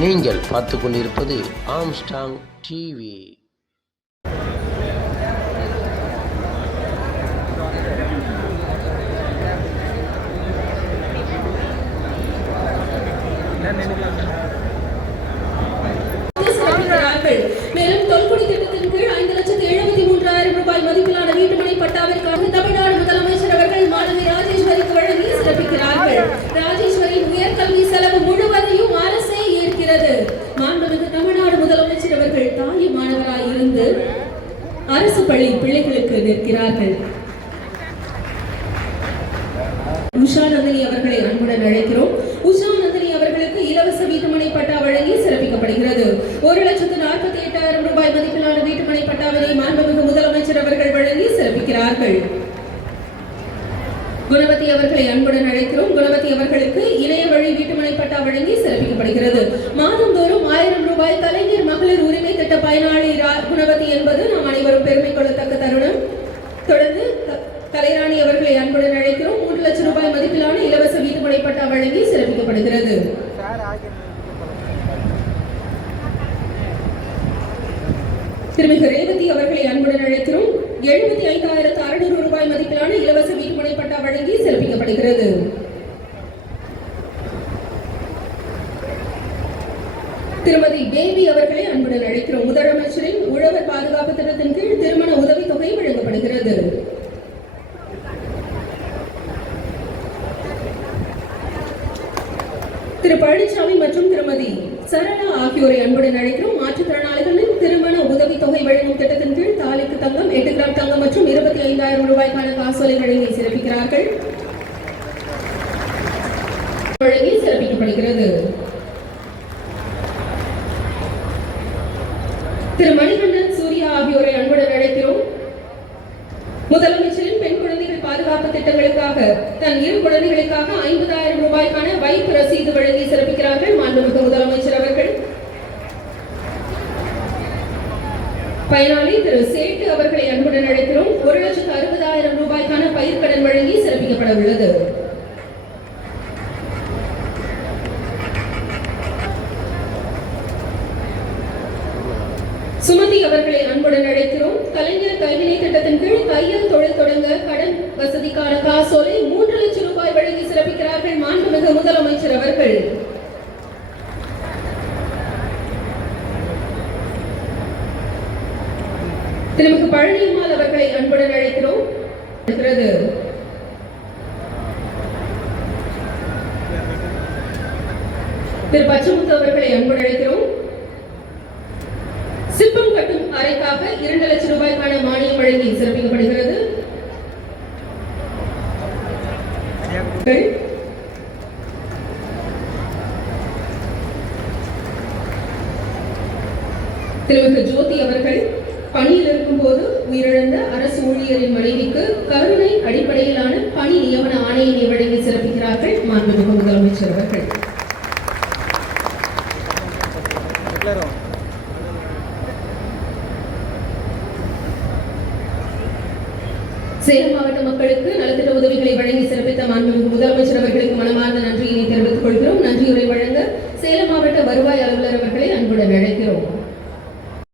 நீங்கள் பார்த்து கொண்டிருப்பது ஆம்ஸ்டாங் டிவி. மேலும் தொல்குடி திட்டத்தின் கீழ் 5,73,000 ரூபாய் மதிப்பிலான வீட்டுமனை பட்டாவிற்காக தமிழ்நாடு முதலமைச்சர் அவர்கள் மாணவி ராஜேஸ்வரிக்கு வழங்கி சிறப்பிக்கிறார்கள். ராஜேஸ்வரியின் உயர்கல்வி செலவு முழுவதையும் அரசே ஏற்கிறது. மாண்புமிகு தமிழ்நாடு முதலமைச்சர் அவர்கள் தாய் மாணவராய் இருந்து அரசு பள்ளி பிள்ளைகளுக்கு நிற்கிறார்கள். உஷா நந்தினி அவர்களை அன்புடன் அழைக்கிறோம். உஷா நந்தினி அவர்களுக்கு இலவச வீட்டுமனை பட்டா வழங்கி சிறப்பிக்கப்படுகிறது. 1,48,000 ரூபாய் மதிப்பிலான வீட்டுமனை பட்டாவினை மாண்புமிகு முதலமைச்சர் அவர்கள் வழங்கி சிறப்பிக்கிறார்கள். குணவதி அவர்களை அன்புடன் அழைக்கிறோம். குணவதி அவர்களுக்கு இணைய வழி வீட்டுமனை பட்டா வழங்கி சிறப்பிக்கப்படுகிறது. மாதந்தோறும் 1000 ரூபாய் கலைஞர் மகளிர் உரிமை திட்ட பயனாளி குணவதி என்பது நாம் அனைவரும் பெருமை கொள்ளத்தக்க தருணம். தொடர்ந்து கலைராணி அவர்களை அன்புடன் அழைக்கிறோம். 3 லட்சம் ரூபாய் மதிப்பிலான இலவச வீட்டுமனை பட்டா வழங்கி சிறப்பிக்கப்படுகிறது. திருமிகு ரேவதி அவர்களை அன்புடன் அழைக்கிறோம். 75,600 ரூபாய் மதிப்பிலான இலவச வீட்டுமனை பட்டா வழங்கி சிறப்பிக்கப்படுகிறது. திருமதி தேவி அவர்களை அன்புடன் அழைக்கிறோம். முதலமைச்சரின் உழவர் பாதுகாப்பு திட்டத்தின் கீழ் திருமண உதவி தொகை வழங்கப்படுகிறது. திரு பழனிசாமி மற்றும் திருமதி சரளா ஆகியோரை அன்புடன் அழைக்கிறோம். மாற்றுத்திறனாளிகளின் திருமண உதவி தொகை வழங்கும் திட்டத்தின் கீழ் தாலிக்கு தங்கம், 8 கிராம் தங்கம் மற்றும் 25,000 ரூபாய்க்கான காசோலை வழங்கி சிறப்பிக்கிறார்கள். வழங்கி சிறப்பிக்கப்படுகிறது. திரு மணிகண்டன், சூர்யா ஆகியோரை அன்புடன் அழைக்கிறோம். முதலமைச்சரின் பெண் குழந்தைகள் பாதுகாப்பு திட்டங்களுக்காக தன் 2 குழந்தைகளுக்காக 50,000 ரூபாய்க்கான வைப்பு ரசீது வழங்கி சிறப்பிக்கிறார்கள் மாண்புமிகு முதலமைச்சர் அவர்கள். பயனாளி திரு சேட்டு அவர்களை அன்புடன் அழைக்கிறோம். 1,60,000 ரூபாய்க்கான பயிர்க்கடன் வழங்கி சிறப்பிக்கப்பட உள்ளது. சுமதி அவர்களை அன்புடன் அழைக்கிறோம். கலைஞர் கைவினை திட்டத்தின் கீழ் தையல் தொழில் தொடங்க கடன் வசதிக்கான காசோலை 3 லட்சம் ரூபாய் வழங்கி சிறப்பிக்கிறார்கள் மாண்புமிகு முதலமைச்சர் அவர்கள். திருமிகு பழனியம்மாள் அவர்களை அன்புடன் அழைக்கிறோம். திரு பச்சமுத்து அவர்களை அன்புடன் அழைக்கிறோம். சிற்பம் கட்டும் அறைக்காக 2 லட்சம் ரூபாய்க்கான மானியம் வழங்கி சிறப்பிக்கப்படுகிறது. திருமிகு ஜோதி அவர்கள் பணியில் இருக்கும் போது உயிரிழந்த அரசு ஊழியரின் மனைவிக்கு கருணை அடிப்படையிலான பணி நியமன ஆணையினை வழங்கி சிறப்பிக்கிறார்கள் மாண்புமிகு முதலமைச்சர் அவர்கள். சேலம் மாவட்ட மக்களுக்கு நலத்திட்ட உதவிகளை வழங்கி சிறப்பித்த மாண்புமிகு முதலமைச்சர் அவர்களுக்கு மனமார்ந்த நன்றியினை தெரிவித்துக் கொள்கிறோம். நன்றியுரை வழங்க சேலம் மாவட்ட வருவாய் அலுவலர் அவர்களை அன்புடன் அழைக்கிறோம்.